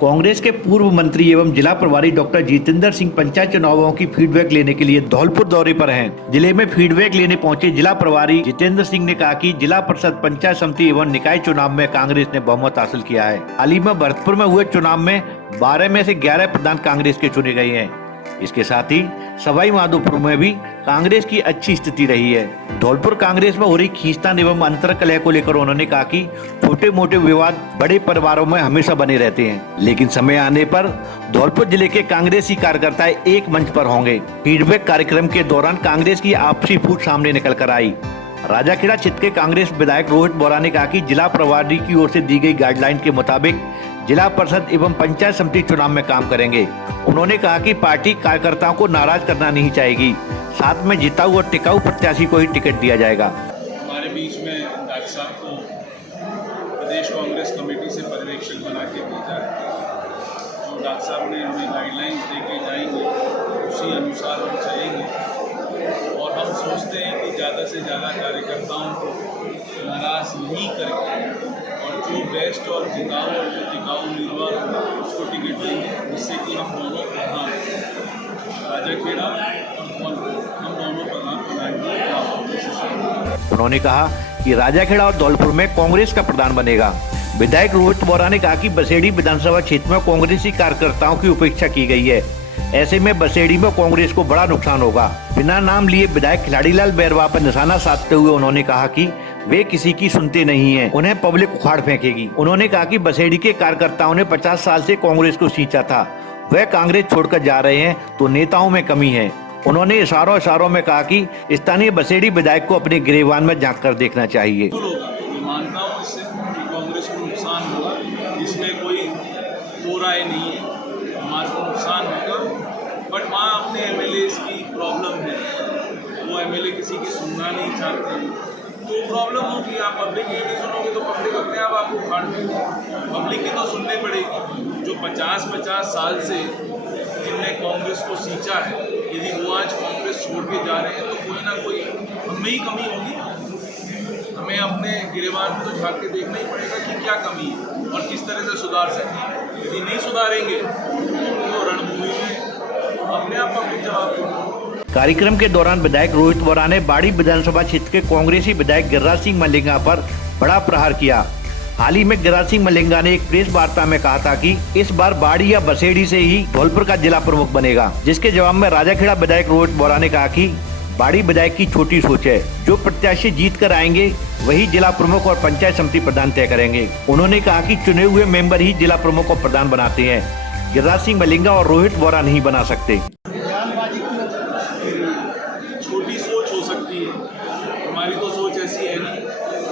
कांग्रेस के पूर्व मंत्री एवं जिला प्रभारी डॉक्टर जितेंद्र सिंह पंचायत चुनावों की फीडबैक लेने के लिए धौलपुर दौरे पर हैं। जिले में फीडबैक लेने पहुंचे जिला प्रभारी जितेंद्र सिंह ने कहा कि जिला परिषद, पंचायत समिति एवं निकाय चुनाव में कांग्रेस ने बहुमत हासिल किया है। हाल ही में भरतपुर में हुए चुनाव में 12 में से 11 प्रधान कांग्रेस के चुने गए हैं। इसके साथ ही सवाई माधोपुर में भी कांग्रेस की अच्छी स्थिति रही है। धौलपुर कांग्रेस में हो रही खींचतान एवं अंतर कलह को लेकर उन्होंने कहा कि छोटे मोटे विवाद बड़े परिवारों में हमेशा बने रहते हैं, लेकिन समय आने पर धौलपुर जिले के कांग्रेसी कार्यकर्ता एक मंच पर होंगे। फीडबैक कार्यक्रम के दौरान कांग्रेस की आपसी फूट सामने निकल कर आई। राजाखेड़ा क्षेत्र के कांग्रेस विधायक रोहित बोरा ने कहा कि जिला प्रभारी की ओर से दी गई गाइडलाइन के मुताबिक जिला परिषद एवं पंचायत समिति चुनाव में काम करेंगे। उन्होंने कहा कि पार्टी कार्यकर्ताओं को नाराज करना नहीं चाहेगी, साथ में जिताऊ और टिकाऊ प्रत्याशी को ही टिकट दिया जाएगा। हमारे बीच में डॉक्टर साहब को प्रदेश कांग्रेस कमेटी से पर्यवेक्षक बना के भेजा है। जो डॉक्टर साहब ने हमें गाइडलाइंस दे के जाएंगे, उसी अनुसार हम चलेंगे और हम सोचते हैं कि ज़्यादा से ज़्यादा कार्यकर्ताओं को नाराज नहीं करेंगे और जो बेस्ट और जिताऊ और जो टिकाऊ उम्मीदवार होगा उसको टिकट देंगे, जिससे कि हम दोनों प्रधान राजाखेड़ा और हम दोनों प्रधान बनाएंगे। उन्होंने कहा कि राजाखेड़ा और धौलपुर में कांग्रेस का प्रधान बनेगा। विधायक रोहित बोरा ने कहा कि बसेड़ी विधानसभा क्षेत्र में कांग्रेसी कार्यकर्ताओं की उपेक्षा की गई है। ऐसे में बसेड़ी में कांग्रेस को बड़ा नुकसान होगा। बिना नाम लिए विधायक खिलाड़ीलाल बैरवा पर निशाना साधते हुए उन्होंने कहा कि वे किसी की सुनते नहीं हैं, उन्हें पब्लिक उखाड़ फेंकेगी। उन्होंने कहा कि बसेड़ी के कार्यकर्ताओं ने 50 साल से कांग्रेस को सींचा था, वह कांग्रेस छोड़कर जा रहे हैं तो नेताओं में कमी है। उन्होंने इशारों में कहा कि स्थानीय बसेड़ी विधायक को अपने गिरेबान में झांक कर देखना चाहिए। मानता हूँ इससे कि कांग्रेस को नुकसान होगा, इसमें कोई दो राय नहीं है, हमारे को नुकसान होगा। बट वहाँ अपने एमएलए की प्रॉब्लम है, वो एमएलए किसी की सुनना नहीं चाहते हैं, तो प्रॉब्लम होगी। आप पब्लिक की नहीं सुनोगे तो पब्लिक अपने आप आपको उखाड़ देगी। पब्लिक की तो सुननी पड़ेगी। जो 50 साल से जिनने कांग्रेस को सींचा है, यदि वो आज कांग्रेस छोड़ के जा रहे हैं तो कोई ना कोई हमें ही कमी होगी। हमें अपने गिरेबान में तो झाँक के देखना ही पड़ेगा कि क्या कमी है और किस तरह से सुधार सकते हैं। यदि नहीं सुधारेंगे तो रणभूमि में अपने आप पब्लिक जवाब देगी। कार्यक्रम के दौरान विधायक रोहित बोरा ने बाड़ी विधानसभा क्षेत्र के कांग्रेसी विधायक गिरिराज सिंह मलिंगा पर बड़ा प्रहार किया। हाल ही में गिरिराज सिंह मलिंगा ने एक प्रेस वार्ता में कहा था कि इस बार बाड़ी या बसेड़ी से ही धौलपुर का जिला प्रमुख बनेगा, जिसके जवाब में राजाखेड़ा विधायक रोहित बोरा ने कहा कि बाड़ी विधायक की छोटी सोच है, जो प्रत्याशी जीत कर आएंगे वही जिला प्रमुख और पंचायत समिति प्रधान तय करेंगे। उन्होंने कहा कि चुने हुए मेंबर ही जिला प्रमुख और प्रधान बनाते हैं, गिरिराज सिंह मलिंगा और रोहित बोरा नहीं बना सकते। छोटी सोच हो सकती है, हमारी तो सोच ऐसी है नहीं।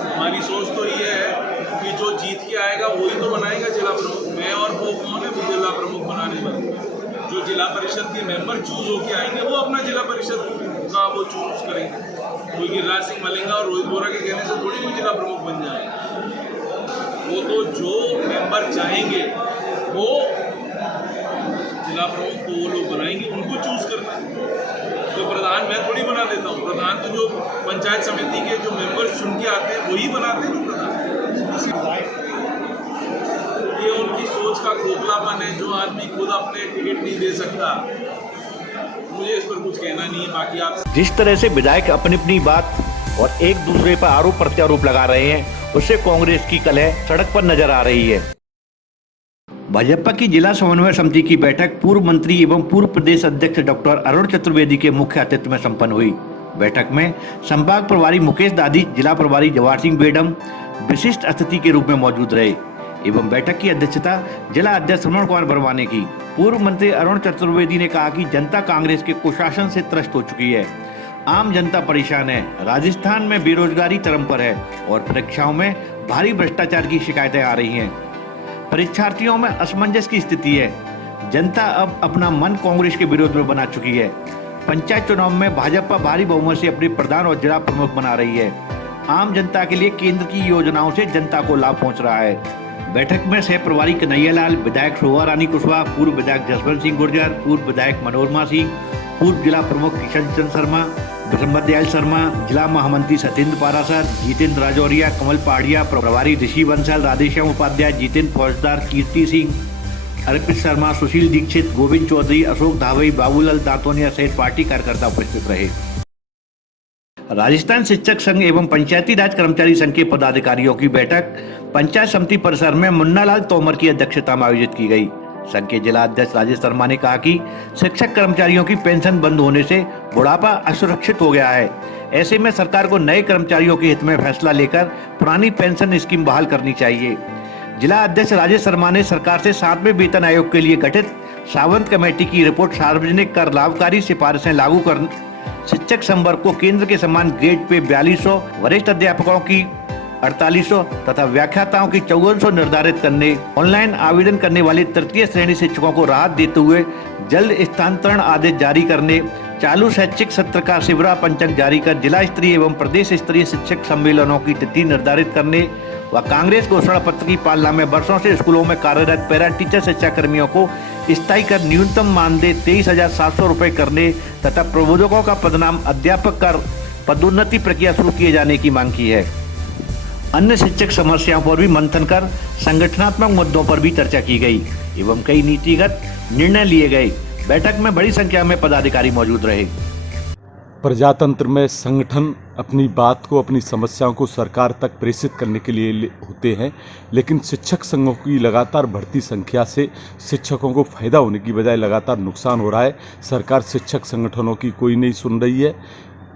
हमारी सोच तो ये है कि जो जीत के आएगा वही तो बनाएगा जिला प्रमुख। मैं और वो कौन है जिला प्रमुख बनाने वाले? जो जिला परिषद के मेंबर चूज होके आएंगे वो अपना जिला परिषद का वो चूज करेंगे। कोई गिरिराज सिंह मलिंगा और रोहित बोरा के कहने से थोड़ी कोई जिला प्रमुख बन जाएगा। वो तो जो मेंबर चाहेंगे वो जिला प्रमुख को वो लोग बनाएंगे, उनको चूज करना है। तो प्रधान मैं थोड़ी बना देता हूँ, प्रधान तो जो पंचायत समिति के जो मेंबर्स चुन के आते हैं वही बनाते हैं प्रधान। ये उनकी सोच का खोखलापन है। जो आदमी खुद अपने टिकट नहीं दे सकता, मुझे इस पर कुछ कहना नहीं है। बाकी आप जिस तरह से विधायक अपनी अपनी बात और एक दूसरे पर आरोप प्रत्यारोप लगा रहे हैं, उससे कांग्रेस की कलह सड़क पर नजर आ रही है। भाजपा की जिला समन्वय समिति की बैठक पूर्व मंत्री एवं पूर्व प्रदेश अध्यक्ष डॉक्टर अरुण चतुर्वेदी के मुख्य अतिथि में संपन्न हुई। बैठक में संभाग प्रभारी मुकेश दादी, जिला प्रभारी जवाहर सिंह बेडम विशिष्ट अतिथि के रूप में मौजूद रहे एवं बैठक की अध्यक्षता जिला अध्यक्ष रमण कुमार वर्मा ने की। पूर्व मंत्री अरुण चतुर्वेदी ने कहा कि जनता कांग्रेस के कुशासन से त्रस्त हो चुकी है, आम जनता परेशान है। राजस्थान में बेरोजगारी चरम पर है और परीक्षाओं में भारी भ्रष्टाचार की शिकायतें आ रही हैं। परीक्षार्थियों में असमंजस की स्थिति है। जनता अब अपना मन कांग्रेस के विरोध में बना चुकी है। पंचायत चुनाव में भाजपा भारी बहुमत से अपने प्रधान और जिला प्रमुख बना रही है। आम जनता के लिए केंद्र की योजनाओं से जनता को लाभ पहुंच रहा है। बैठक में सह प्रभारी कन्हैयालाल, विधायक शोभा रानी कुशवाहा, पूर्व विधायक जसवंत सिंह गुर्जर, पूर्व विधायक मनोरमा सिंह, पूर्व जिला प्रमुख किशन चंद्र शर्मा, विक्रम दयाल शर्मा, जिला महामंत्री सत्येंद्र पारासर, जितेंद्र राजौरिया, कमल पहाड़िया, प्रभारी ऋषि बंसल, राधेश्याम उपाध्याय, जितेंद्र फौजदार, कीर्ति सिंह, अर्पित शर्मा, सुशील दीक्षित, गोविंद चौधरी, अशोक धावई, बाबूलाल दातोनिया सहित पार्टी कार्यकर्ता उपस्थित रहे। राजस्थान शिक्षक संघ एवं पंचायती राज कर्मचारी संघ के पदाधिकारियों की बैठक पंचायत समिति परिसर में मुन्नालाल तोमर की अध्यक्षता में आयोजित की गई। संघ के जिला अध्यक्ष राजेश शर्मा ने कहा कि शिक्षक कर्मचारियों की पेंशन बंद होने से बुढ़ापा असुरक्षित हो गया है। ऐसे में सरकार को नए कर्मचारियों के हित में फैसला लेकर पुरानी पेंशन स्कीम बहाल करनी चाहिए। जिला अध्यक्ष राजेश शर्मा ने सरकार से 7वें वेतन आयोग के लिए गठित सावंत कमेटी की रिपोर्ट सार्वजनिक कर लाभकारी सिफारिशें लागू कर शिक्षक संवर्ग को केंद्र के समान ग्रेड पे 4200, वरिष्ठ अध्यापकों की 4800 तथा व्याख्याताओं की 5400 निर्धारित करने, ऑनलाइन आवेदन करने वाले तृतीय श्रेणी शिक्षकों को राहत देते हुए जल्द स्थानांतरण आदेश जारी करने, चालू शैक्षिक सत्र का शिविरा पंचक जारी कर जिला स्तरीय एवं प्रदेश स्तरीय शिक्षक सम्मेलनों की तिथि निर्धारित करने व कांग्रेस घोषणा पत्र की पालना में वर्षों से स्कूलों में कार्यरत पैरा टीचर शिक्षा कर्मियों को स्थायी कर न्यूनतम मानदेय 23,700 रुपये करने तथा प्रबोधकों का पदनाम अध्यापक कर पदोन्नति प्रक्रिया शुरू किए जाने की मांग की है। अन्य शिक्षक समस्याओं पर भी मंथन कर संगठनात्मक मुद्दों पर भी चर्चा की गई एवं कई नीतिगत निर्णय लिए गए। बैठक में बड़ी संख्या में पदाधिकारी मौजूद रहे। प्रजातंत्र में संगठन अपनी बात को, अपनी समस्याओं को सरकार तक प्रेषित करने के लिए होते हैं, लेकिन शिक्षक संघों की लगातार बढ़ती संख्या से शिक्षकों को फायदा होने की बजाय लगातार नुकसान हो रहा है। सरकार शिक्षक संगठनों की कोई नहीं सुन रही है,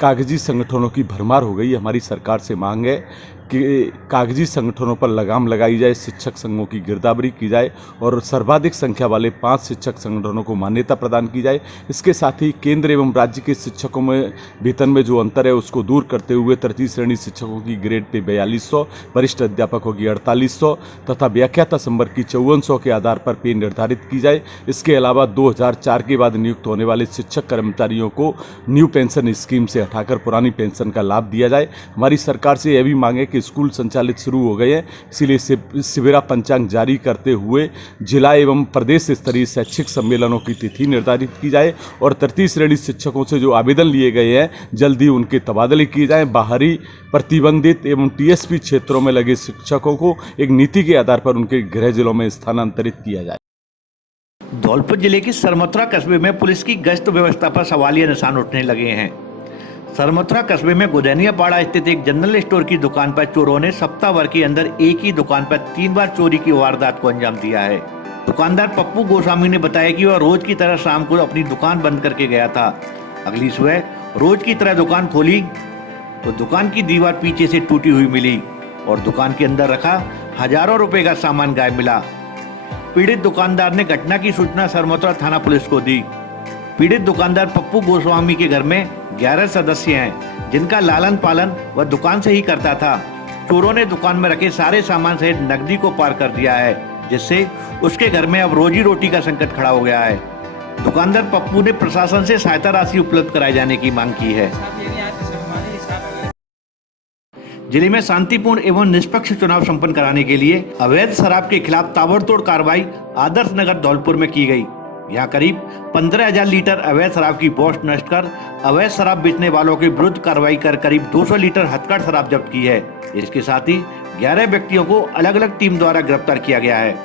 कागजी संगठनों की भरमार हो गई। हमारी सरकार से मांग है कि कागजी संगठनों पर लगाम लगाई जाए, शिक्षक संघों की गिरदावरी की जाए और सर्वाधिक संख्या वाले 5 शिक्षक संगठनों को मान्यता प्रदान की जाए। इसके साथ ही केंद्र एवं राज्य के शिक्षकों में वेतन में जो अंतर है उसको दूर करते हुए तृतीय श्रेणी शिक्षकों की ग्रेड पे 4200, वरिष्ठ अध्यापकों की 4800 तथा व्याख्याता संवर्ग की 5400 के आधार पर पे निर्धारित की जाए। इसके अलावा 2004 के बाद नियुक्त होने वाले शिक्षक कर्मचारियों को न्यू पेंशन स्कीम से हटाकर पुरानी पेंशन का लाभ दिया जाए। हमारी सरकार से यह भी मांग है कि स्कूल संचालित शुरू हो गए हैं, इसीलिए शिविरा पंचांग जारी करते हुए जिला एवं प्रदेश स्तरीय शैक्षिक सम्मेलनों की तिथि निर्धारित की जाए और तृतीय श्रेणी शिक्षकों से जो आवेदन लिए गए हैं जल्दी उनके तबादले किए जाएं। बाहरी प्रतिबंधित एवं टीएसपी क्षेत्रों में लगे शिक्षकों को एक नीति के आधार पर उनके गृह जिलों में स्थानांतरित किया जाए। धौलपुर जिले के सरमथुरा कस्बे में पुलिस की गश्त व्यवस्था पर सवालिया निशान उठने लगे हैं। सरमथुरा कस्बे में गुदैनियापाड़ा स्थित एक जनरल स्टोर की दुकान पर चोरों ने सप्ताह भर के अंदर एक ही दुकान पर 3 बार चोरी की वारदात को अंजाम दिया है। दुकानदार पप्पू गोस्वामी ने बताया कि वह रोज की तरह शाम को अपनी दुकान बंद करके गया था। अगली सुबह रोज की तरह दुकान खोली तो दुकान की दीवार पीछे से टूटी हुई मिली और दुकान के अंदर रखा हजारों रुपए का सामान गायब मिला। पीड़ित दुकानदार ने घटना की सूचना सरमथुरा थाना पुलिस को दी। पीड़ित दुकानदार पप्पू गोस्वामी के घर में 11 सदस्य हैं, जिनका लालन पालन वह दुकान से ही करता था। चोरों ने दुकान में रखे सारे सामान सहित नकदी को पार कर दिया है, जिससे उसके घर में अब रोजी रोटी का संकट खड़ा हो गया है। दुकानदार पप्पू ने प्रशासन से सहायता राशि उपलब्ध कराए जाने की मांग की है। जिले में शांतिपूर्ण एवं निष्पक्ष चुनाव संपन्न कराने के लिए अवैध शराब के खिलाफ ताबड़तोड़ कार्रवाई आदर्श नगर धौलपुर में की गई। यहाँ करीब 15,000 लीटर अवैध शराब की पोस्ट नष्ट कर अवैध शराब बेचने वालों के विरुद्ध कार्रवाई कर करीब 200 लीटर हथकड़ शराब जब्त की है। इसके साथ ही 11 व्यक्तियों को अलग अलग टीम द्वारा गिरफ्तार किया गया है।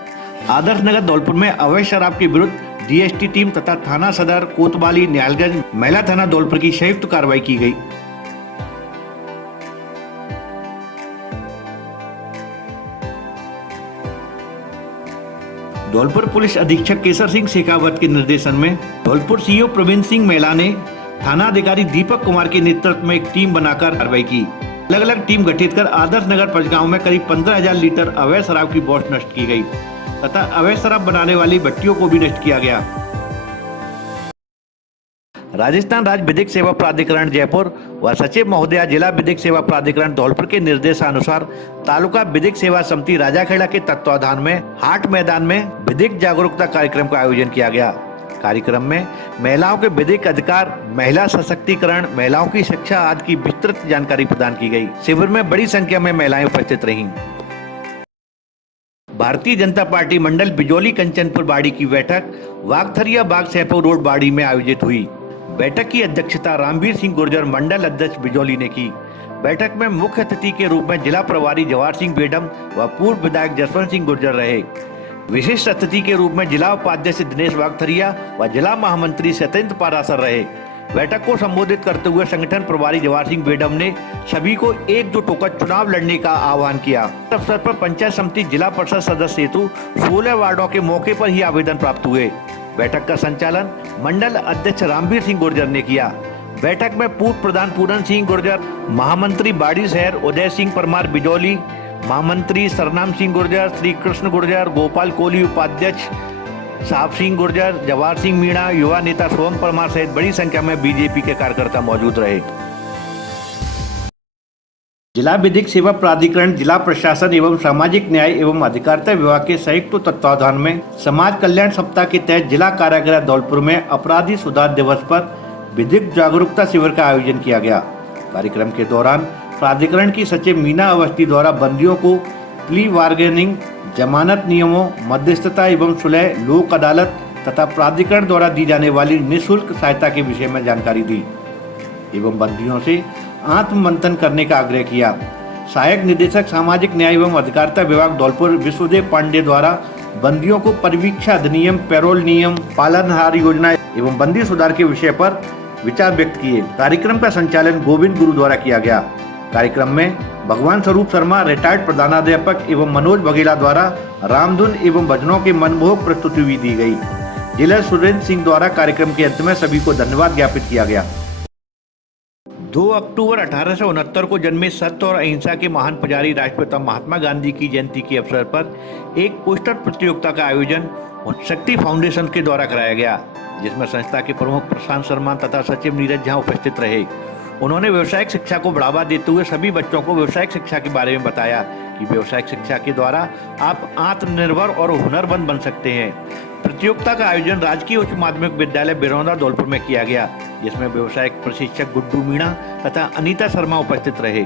आदर्श नगर धौलपुर में अवैध शराब के विरुद्ध डीएसटी टीम तथा थाना सदर कोतवाली, न्यालगंज, महिला थाना धौलपुर की संयुक्त कार्रवाई की गई। धौलपुर पुलिस अधीक्षक केसर सिंह शेखावत के निर्देशन में धौलपुर सीओ प्रवीण सिंह मेला ने थाना अधिकारी दीपक कुमार के नेतृत्व में एक टीम बनाकर कार्रवाई की। अलग अलग टीम गठित कर आदर्श नगर पंचगांव में करीब 15,000 लीटर अवैध शराब की बोतल नष्ट की गई तथा अवैध शराब बनाने वाली भट्टियों को भी नष्ट किया गया। राजस्थान राज्य विधिक सेवा प्राधिकरण जयपुर व सचिव महोदया जिला विधिक सेवा प्राधिकरण धौलपुर के निर्देशानुसार तालुका विधिक सेवा समिति राजाखेड़ा के तत्वाधान में हाट मैदान में विधिक जागरूकता कार्यक्रम का आयोजन किया गया। कार्यक्रम में महिलाओं के विधिक अधिकार, महिला सशक्तिकरण, महिलाओं की शिक्षा आदि की विस्तृत जानकारी प्रदान की गई। शिविर में बड़ी संख्या में महिलाएं उपस्थित रहीं। भारतीय जनता पार्टी मंडल बिजौली कंचनपुर बाड़ी की बैठक वागथरिया बाग सैपुर रोड बाड़ी में आयोजित हुई। बैठक की अध्यक्षता रामवीर सिंह गुर्जर मंडल अध्यक्ष बिजौली ने की। बैठक में मुख्य अतिथि के रूप में जिला प्रभारी जवाहर सिंह बेडम व पूर्व विधायक जसवंत सिंह गुर्जर रहे। विशिष्ट अतिथि के रूप में जिला उपाध्यक्ष दिनेश वागथरिया व जिला महामंत्री सत्येंद्र पारासर रहे। बैठक को संबोधित करते हुए संगठन प्रभारी जवाहर सिंह बेडम ने सभी को एकजुट होकर चुनाव लड़ने का आह्वान किया। इस अवसर पर पंचायत समिति जिला परिषद सदस्य हेतु 16 वार्डों के मौके पर ही आवेदन प्राप्त हुए। बैठक का संचालन मंडल अध्यक्ष रामवीर सिंह गुर्जर ने किया। बैठक में पूर्व प्रधान पूरन सिंह गुर्जर, महामंत्री बाड़ी शहर उदय सिंह परमार बिजौली, महामंत्री सरनाम सिंह गुर्जर, श्री कृष्ण गुर्जर, गोपाल कोहली उपाध्यक्ष, साहब सिंह गुर्जर, जवाहर सिंह मीणा, युवा नेता सोम परमार सहित बड़ी संख्या में बीजेपी के कार्यकर्ता मौजूद रहे। जिला विधिक सेवा प्राधिकरण, जिला प्रशासन एवं सामाजिक न्याय एवं अधिकारिता विभाग के संयुक्त तत्वावधान में समाज कल्याण सप्ताह के तहत जिला कारागृह धौलपुर में अपराधी सुधार दिवस पर विधिक जागरूकता शिविर का आयोजन किया गया। कार्यक्रम के दौरान प्राधिकरण की सचिव मीना अवस्थी द्वारा बंदियों को प्ली बार्गेनिंग, जमानत नियमों, मध्यस्थता एवं सुलह, लोक अदालत तथा प्राधिकरण द्वारा दी जाने वाली निःशुल्क सहायता के विषय में जानकारी दी एवं बंदियों से आत्म मंथन करने का आग्रह किया। सहायक निदेशक सामाजिक न्याय एवं अधिकारिता विभाग धौलपुर विश्वदेव पांडे द्वारा बंदियों को परिवीक्षा अधिनियम, पैरोल नियम, पालनहार योजना एवं बंदी सुधार के विषय पर विचार व्यक्त किए। कार्यक्रम का संचालन गोविंद गुरु द्वारा किया गया। कार्यक्रम में भगवान स्वरूप शर्मा, रिटायर्ड प्रधानाध्यापक एवं मनोज बघेला द्वारा रामधुन एवं भजनों की मनमोहक प्रस्तुति भी दी गई। जिला सुरेंद्र सिंह द्वारा कार्यक्रम के अंत में सभी को धन्यवाद ज्ञापित किया गया। 2 अक्टूबर 1869 को जन्मे सत्य और अहिंसा के महान पुजारी राष्ट्रपिता महात्मा गांधी की जयंती के अवसर पर एक पोस्टर प्रतियोगिता का आयोजन शक्ति फाउंडेशन के द्वारा कराया गया, जिसमें संस्था के प्रमुख प्रशांत शर्मा तथा सचिव नीरज झा उपस्थित रहे। उन्होंने व्यावसायिक शिक्षा को बढ़ावा देते हुए सभी बच्चों को व्यावसायिक शिक्षा के बारे में बताया कि व्यावसायिक शिक्षा के द्वारा आप आत्मनिर्भर और हुनरमंद बन सकते हैं। प्रतियोगिता का आयोजन राजकीय उच्च माध्यमिक विद्यालय बिरौंदा धौलपुर में किया गया, जिसमें व्यावसायिक प्रशिक्षक गुड्डू मीणा तथा अनीता शर्मा उपस्थित रहे।